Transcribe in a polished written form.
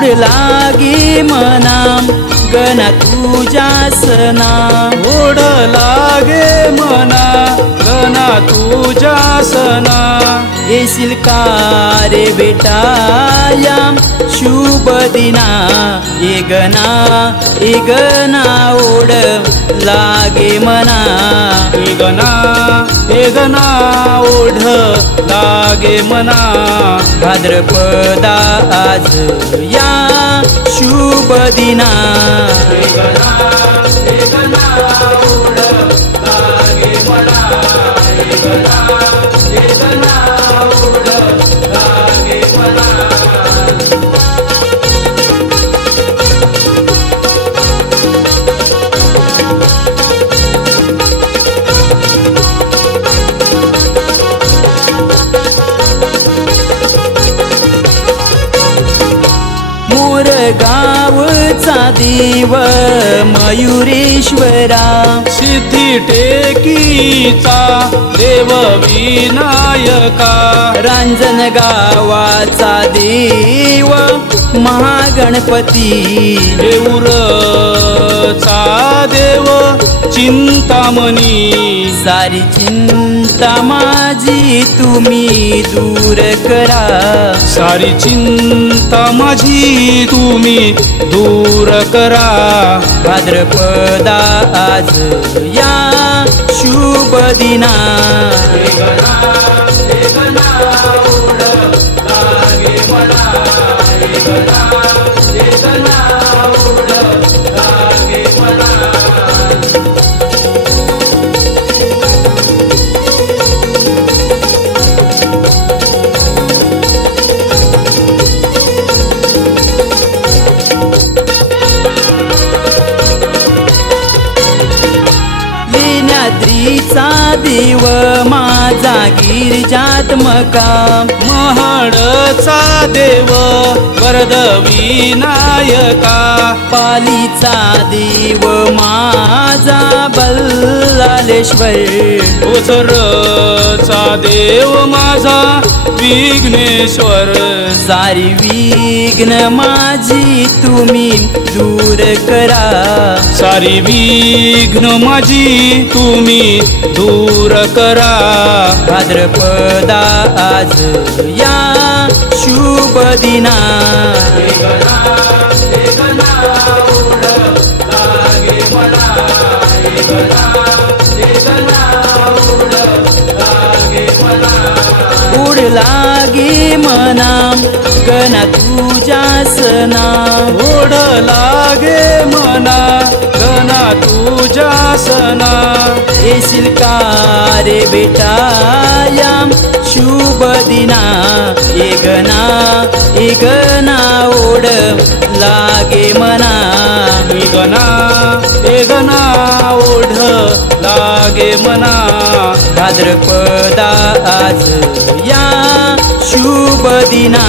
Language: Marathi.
ओढ लागे मना गणा तुझ्या सना ओढ लागे मना गणा तुझ्या सना येशील का रे बेटा या शुभ दिना ये गणा ओढ लागे मना ये गणा ओढ लागे मना भाद्रपदा आज या शुभ दिना ये गणा ओढ लागे मना ये गणा ओढ लागे मना गावचा देव मयुरेश्वरा सिद्धी टेकीचा देव विनायका रांजण गावाचा देव महागणपती देऊरचा देव चिंतामणी सारी चिंता माझी तुम्ही दूर करा सारी चिंता माझी तुम्ही दूर करा भाद्रपदा आज या शुभ दिना लीनाद्रीचा देव माझा गिरिजात्मका महाडचा देव वरद विनायका पालीचा देव माझा बल्लालेश्वर ओझरचा देव माझा विघ्नेश्वर सारी विघ्न माझी तुम्ही दूर करा सारी विघ्न माझी तुम्ही दूर करा भाद्रपदा आज या शुभ दिना ओढ लागे मना गणा तुझ्या सना ओढ लागे मना गणा तुझ्या सना येशील का रे बेटा या शुभ दिना ये गणा ओढ लागे मना ये गणा ओढ लागे मना भाद्रपदा आज या शुभ दिना